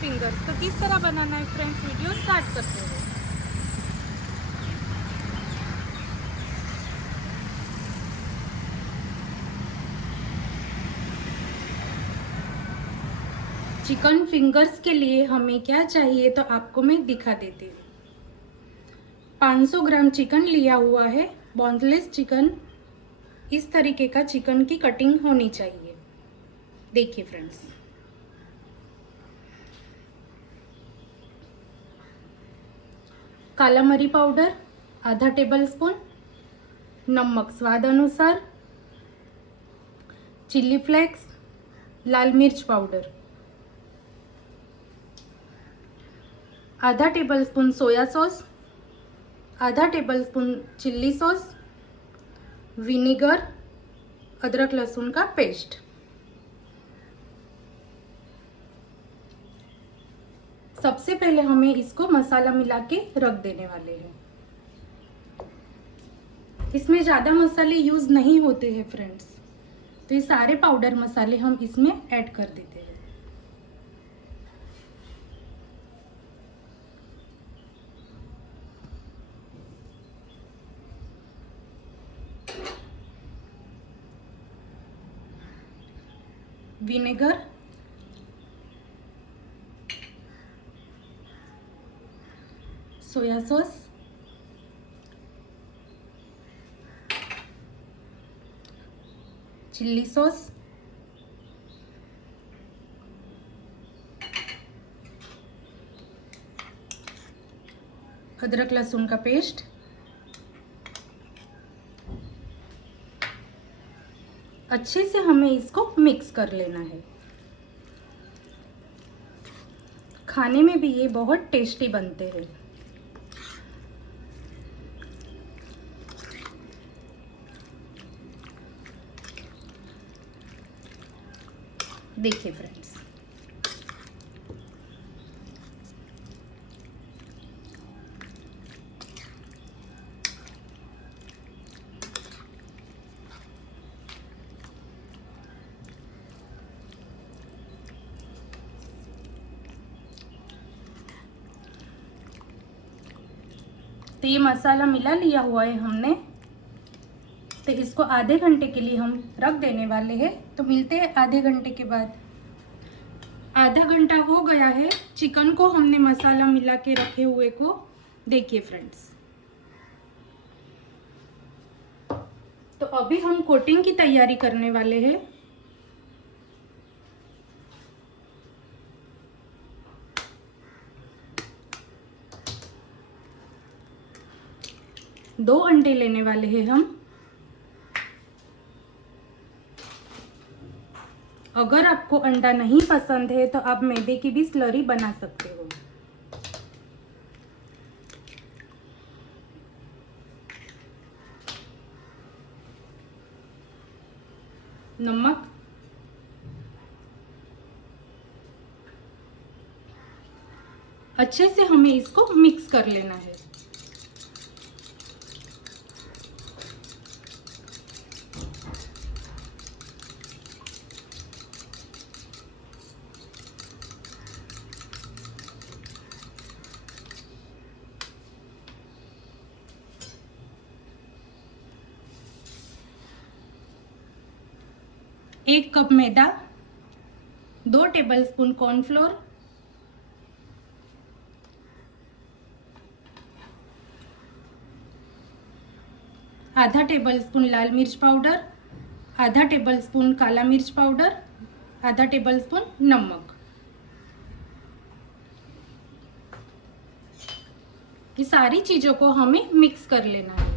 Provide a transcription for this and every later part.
Fingers. तो किस तरह बनाना है फ्रेंड्स, वीडियो स्टार्ट करते हैं। चिकन फिंगर्स के लिए हमें क्या चाहिए तो आपको मैं दिखा देती हूँ। 500 ग्राम चिकन लिया हुआ है, बोनलेस चिकन। इस तरीके का चिकन की कटिंग होनी चाहिए। देखिए फ्रेंड्स, काला मरी पाउडर आधा टेबल स्पून, नमक स्वाद अनुसार, चिल्ली फ्लेक्स, लाल मिर्च पाउडर, आधा टेबल स्पून सोया सॉस, आधा table spoon chilli sauce, vinegar, अदरक लहसुन का पेस्ट। सबसे पहले हमें इसको मसाला मिला के रख देने वाले हैं। इसमें ज़्यादा मसाले यूज़ नहीं होते हैं फ्रेंड्स, तो ये सारे पाउडर मसाले हम इसमें ऐड कर देते हैं। Vinegar, soya sauce, chilli sauce, अदरक लहसुन का पेस्ट, अच्छे से हमें इसको मिक्स कर लेना है। खाने में भी ये बहुत टेस्टी बनते हैं। देखिए फ्रेंड्स, तो ये मसाला मिला लिया हुआ है हमने, तो इसको आधे घंटे के लिए हम रख देने वाले हैं। तो मिलते हैं आधे घंटे के बाद। आधा घंटा हो गया है, चिकन को हमने मसाला मिला के रखे हुए को। देखिए फ्रेंड्स, तो अभी हम कोटिंग की तैयारी करने वाले हैं। दो अंडे लेने वाले हैं हम। अगर आपको अंडा नहीं पसंद है तो आप मैदे की भी स्लरी बना सकते हो। नमक, अच्छे से हमें इसको मिक्स कर लेना है। एक कप मैदा, 2 टेबलस्पून कॉर्नफ्लोर, आधा टेबलस्पून लाल मिर्च पाउडर, आधा टेबलस्पून काला मिर्च पाउडर, आधा टेबलस्पून नमक। ये सारी चीजों को हमें मिक्स कर लेना है।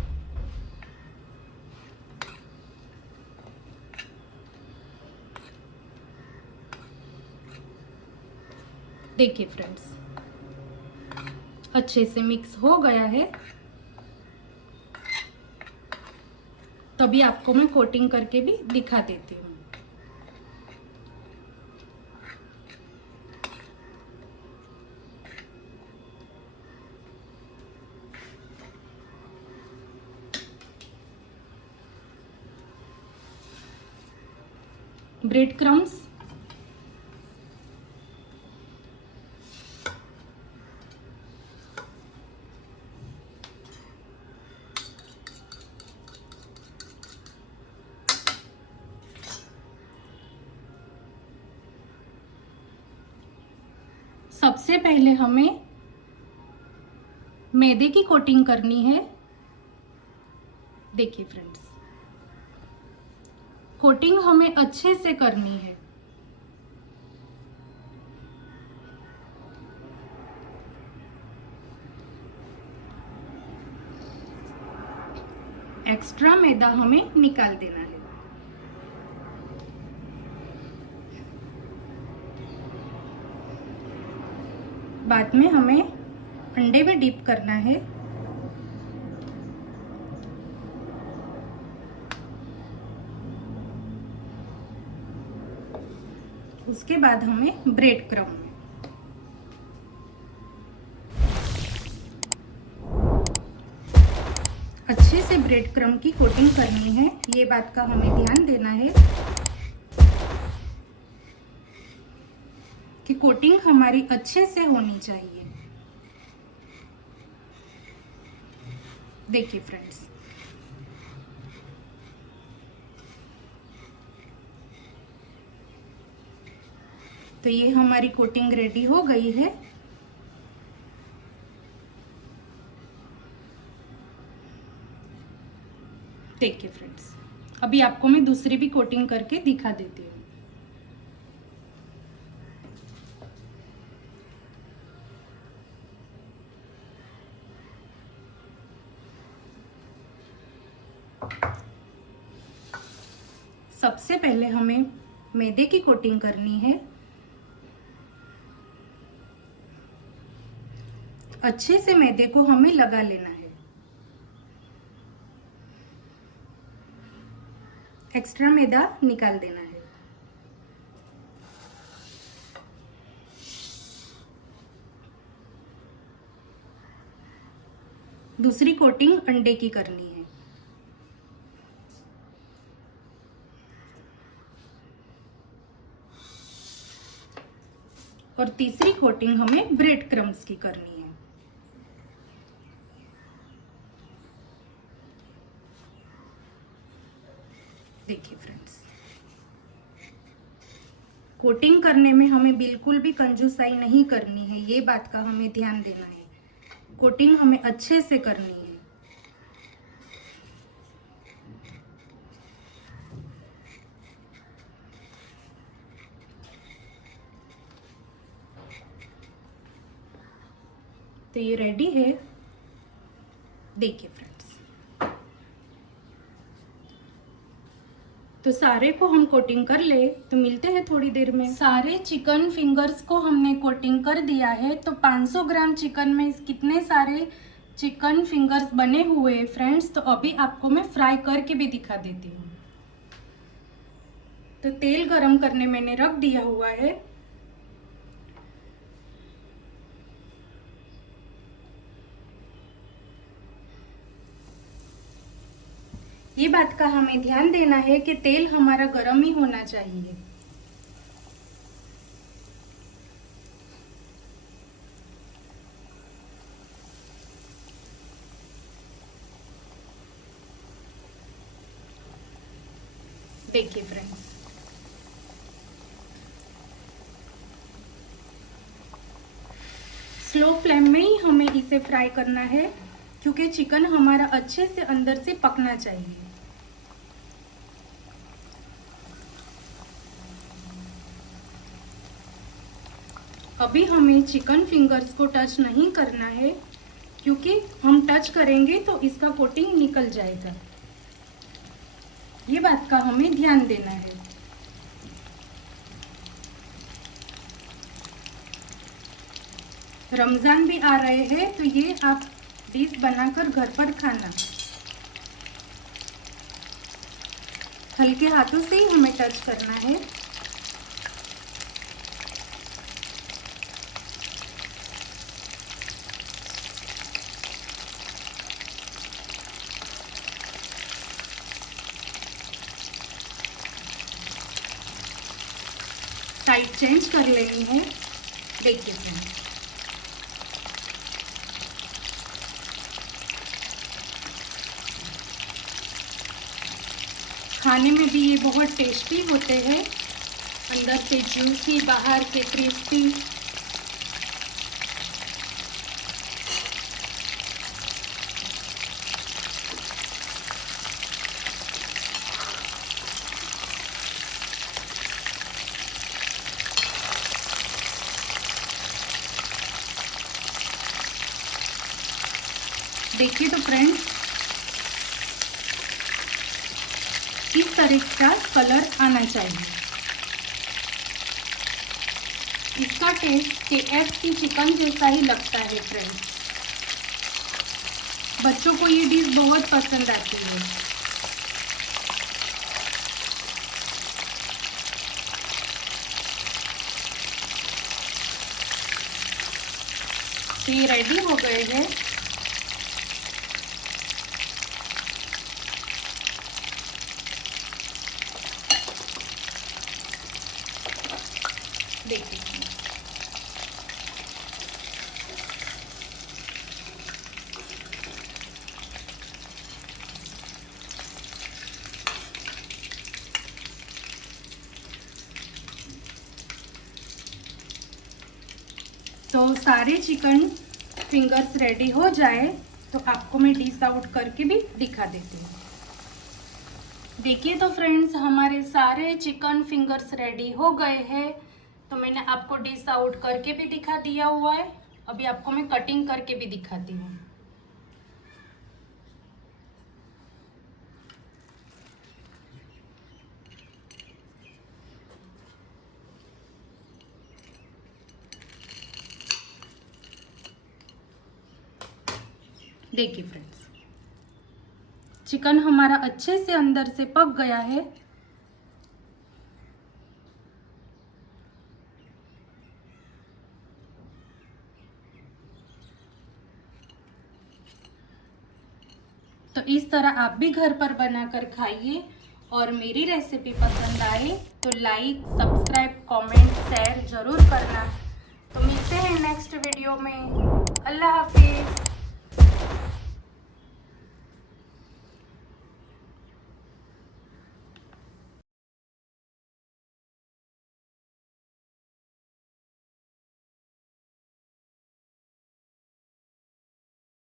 देखिए फ्रेंड्स, अच्छे से मिक्स हो गया है। तभी आपको मैं कोटिंग करके भी दिखा देती हूँ। ब्रेड क्रम्स, सबसे पहले हमें मैदे की कोटिंग करनी है। देखिए फ्रेंड्स, कोटिंग हमें अच्छे से करनी है। एक्स्ट्रा मैदा हमें निकाल देना है। बाद में हमें अंडे में डिप करना है। उसके बाद हमें ब्रेड क्रम्ब में अच्छे से ब्रेड क्रम्ब की कोटिंग करनी है। ये बात का हमें ध्यान देना है कि कोटिंग हमारी अच्छे से होनी चाहिए। देखिए फ्रेंड्स, तो ये हमारी कोटिंग रेडी हो गई है। देखिए फ्रेंड्स, अभी आपको मैं दूसरी भी कोटिंग करके दिखा देती हूँ। सबसे पहले हमें मैदे की कोटिंग करनी है। अच्छे से मैदे को हमें लगा लेना है। एक्स्ट्रा मैदा निकाल देना है। दूसरी कोटिंग अंडे की करनी है। और तीसरी कोटिंग हमें ब्रेड क्रम्ब्स की करनी है। देखिए फ्रेंड्स, कोटिंग करने में हमें बिल्कुल भी कंजूसाई नहीं करनी है। ये बात का हमें ध्यान देना है। कोटिंग हमें अच्छे से करनी है। तो ये रेडी है। देखिए फ्रेंड्स, तो सारे को हम कोटिंग कर ले, तो मिलते हैं थोड़ी देर में। सारे चिकन फिंगर्स को हमने कोटिंग कर दिया है। तो 500 ग्राम चिकन में कितने सारे चिकन फिंगर्स बने हुए हैं फ्रेंड्स। तो अभी आपको मैं फ्राई करके भी दिखा देती हूँ। तो तेल गरम करने मैंने रख दिया हुआ है। ये बात का हमें ध्यान देना है कि तेल हमारा गरम ही होना चाहिए। देखिए फ्रेंड्स, स्लो फ्लेम में ही हमें इसे फ्राई करना है, क्योंकि चिकन हमारा अच्छे से अंदर से पकना चाहिए। अभी हमें चिकन फिंगर्स को टच नहीं करना है, क्योंकि हम टच करेंगे तो इसका कोटिंग निकल जाएगा। ये बात का हमें ध्यान देना है। रमज़ान भी आ रहे हैं, तो ये आप डिश बनाकर घर पर खाना। हल्के हाथों से ही हमें टच करना है। साइड चेंज कर लेनी है। देखिए फ्रेंड्स, खाने में भी ये बहुत टेस्टी होते हैं, अंदर से जूसी, बाहर से क्रिस्पी। देखिए तो फ्रेंड्स, इस तरह का कलर आना चाहिए। इसका टेस्ट KFC चिकन जैसा ही लगता है फ्रेंड्स। बच्चों को ये डिश बहुत पसंद आती है। तो ये रेडी हो गए हैं। देखिए तो सारे चिकन फिंगर्स रेडी हो जाए तो आपको मैं डिश आउट करके भी दिखा देती हूँ। देखिए तो फ्रेंड्स, हमारे सारे चिकन फिंगर्स रेडी हो गए हैं। तो मैंने आपको डिश आउट करके भी दिखा दिया हुआ है। अभी आपको मैं कटिंग करके भी दिखाती हूँ। देखिए फ्रेंड्स, चिकन हमारा अच्छे से अंदर से पक गया है। तो इस तरह आप भी घर पर बनाकर खाइए। और मेरी रेसिपी पसंद आए तो लाइक, सब्सक्राइब, कमेंट, शेयर जरूर करना। तो मिलते हैं नेक्स्ट वीडियो में। अल्लाह हाफिज।